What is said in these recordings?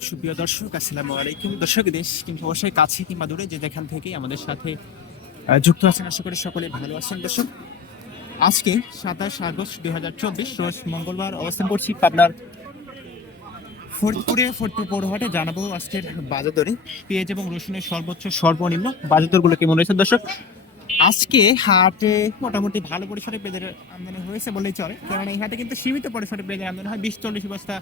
সুপ্রিয় দর্শক, আসসালামু আলাইকুম। দর্শক, দেশ কিন্তু অবশ্যই কাছে কিংবা দূরে যে যেখান থেকেই আমাদের সাথে যুক্ত আছেন, আশা করি সকলে ভালো আছেন। দর্শক, আজকে সাতাশ আগস্ট দুই হাজার চব্বিশ, রোজ মঙ্গলবার অবস্থান করছি পাবনার ফরিদপুরে। ফরিদপুর পৌরহাটে জানাব আজকের বাজার দরে পেঁয়াজ এবং রসুনের সর্বোচ্চ, সর্বনিম্ন বাজার দরগুলো কেমন রয়েছে? দর্শক, আজকে হাটে মোটামুটি ভালো পরিসরে পেঁয়াজের আমদানি হয়েছে বলেই চলে। কারণ এই হাটে কিন্তু সীমিত পরিসরে পেঁয়াজের আমদানি হয়। বিশ চল্লিশ বস্তা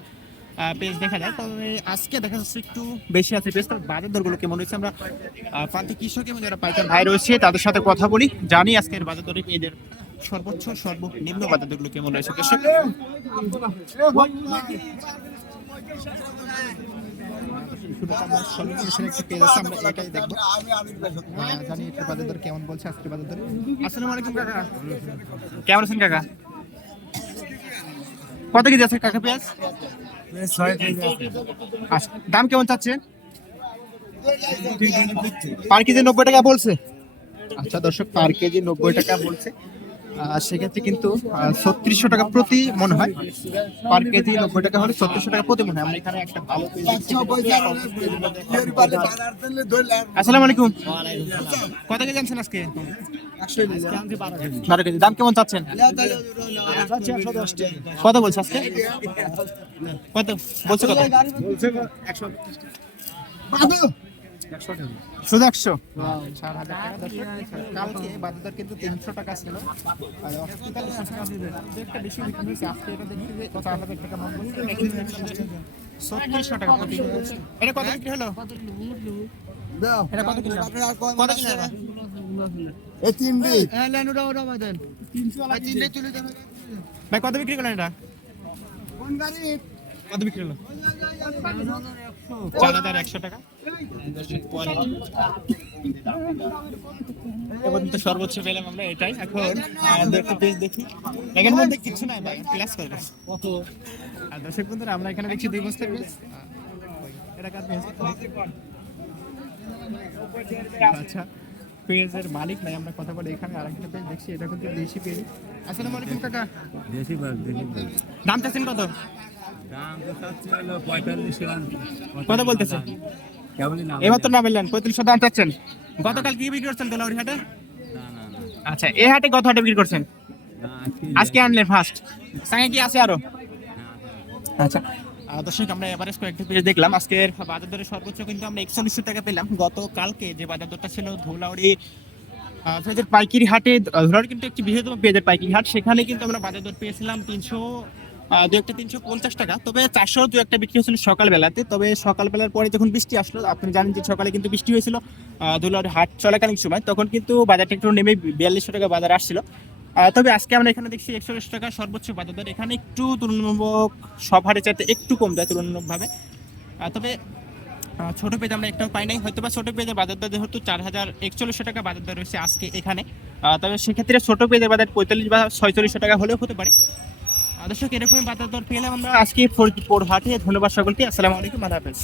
পেজ দেখা যায়। তবে আজকে দেখা যাচ্ছে একটু বেশি আছে পেজ তবে বাজার দরগুলো কেমন রয়েছে আমরা প্রান্তিক কৃষক এবং যারা পাইকার ভাই রয়েছে তাদের সাথে কথা বলি জানি আজকের বাজার দরে পেঁয়াজের সর্বোচ্চ সর্বনিম্ন বাজার দরগুলো কেমন রয়েছে কৃষক? একটি পেজ আছে আমরা এটাই দেখব আহ, জানি এটার বাজার দর কেমন বলছে আজকের বাজার দরে আসসালামু আলাইকুম কাকা কেমন আছেন কাকা? কত কেজি আছে কাকা পেঁয়াজ? আচ্ছা দাম কেমন চাচ্ছেন পার কেজি নব্বই টাকা বলছে। আচ্ছা দর্শক পার কেজি নব্বই টাকা বলছে। সেক্ষেত্রে কিন্তু ছত্রিশশো টাকা প্রতি মনে হয়। পার কেজি নব্বই টাকা হলে ছত্রিশশো টাকা প্রতি মনে হয়। আমরা এখানে একটা ভালো আসসালামু আলাইকুম। কত কেজি আনছেন আজকে? বারো কেজি। দাম কেমন চাচ্ছেন? কত বলছে আজকে? কত? বলছে কত? শুধু একশো? টাকা কালকে কিন্তু তিনশো টাকা ছিল বিক্রি হয়েছে এটা চার হাজার টাকা মন ছত্রিশশো টাকা প্রতি এটা কত বিক্রি? ভাই কত করলেন এটা? কত বিক্রি হলো? চার হাজার একশো টাকা। এবার তো সর্বোচ্চ পেলাম আমরা এটাই। এখন আমাদের একটু পেজ দেখি। এখানের মধ্যে কিছু নাই ভাই ক্লাস করব আর দর্শক বন্ধুরা আমরা এখানে দেখছি দুই বস্তার পেজ এটা কার পেজ আচ্ছা। পেজের মালিক নাই আমরা কথা বলি এখানে আরেকটা পেজ দেখছি এটা কিন্তু দেশি পেজ আসসালামু আলাইকুম কাকা। ভাগ বেশি ভাগ দাম চাচ্ছেন কত? দাম চাচ্ছি হলো পঁয়তাল্লিশ কত বলতেছে? এবার তো না বললেন পঁয়ত্রিশশো দাম চাচ্ছেন। গতকাল কি বিক্রি করছেন তোলাউরি হাটে? না না না। আচ্ছা এই হাটে কত হাটে বিক্রি করছেন? আজকে আনলেন ফার্স্ট সঙ্গে কি আছে আরও? আচ্ছা আহ, দর্শক, আমরা এভারেজ কয়েকটি পেজ দেখলাম। আজকের বাজার দরে সর্বোচ্চ কিন্তু আমরা একচল্লিশশো টাকা পেলাম। গতকালকে যে বাজার দরটা ছিল ধুলাউড়ি পেঁয়াজের পাইকারি হাটে ধুলাউড়ি কিন্তু একটি বৃহত্তম পেঁয়াজের পাইকারি হাট সেখানে কিন্তু আমরা বাজার দর পেয়েছিলাম তিনশো দু একটা তিনশো পঞ্চাশ টাকা। তবে চারশো দু একটা বিক্রি হয়েছিল সকালবেলাতে। তবে সকালবেলার পরে যখন বৃষ্টি আসলো, আপনি জানেন যে সকালে কিন্তু বৃষ্টি হয়েছিল ধুলাউড়ি হাট চলাকালীন সময়। তখন কিন্তু বাজারটা একটু নেমে বিয়াল্লিশশো টাকা বাজার আসছিল। তবে আজকে আমরা এখানে দেখছি একচল্লিশ টাকা সর্বোচ্চ বাজার এখানে একটু তুলনামূলক সব হাটে চাইতে একটু কম যায় তুলনামূলকভাবে। তবে ছোটো পেজ আমরা একটাও পাই নাই। হয়তো বা ছোটো পেজের বাজার দর যেহেতু চার হাজার একচল্লিশশো টাকা বাজার দর রয়েছে আজকে এখানে। তবে সেক্ষেত্রে ছোটো পেজের বাজার পঁয়তাল্লিশ বা ছয়চল্লিশশো টাকা হলেও হতে পারে। দর্শক এরকম বাজার দর পেলাম আমরা আজকে ফরিদপুর হাটে। ধন্যবাদ সকলকে। আসসালামু আলাইকুম। আল্লাহ হাফেজ।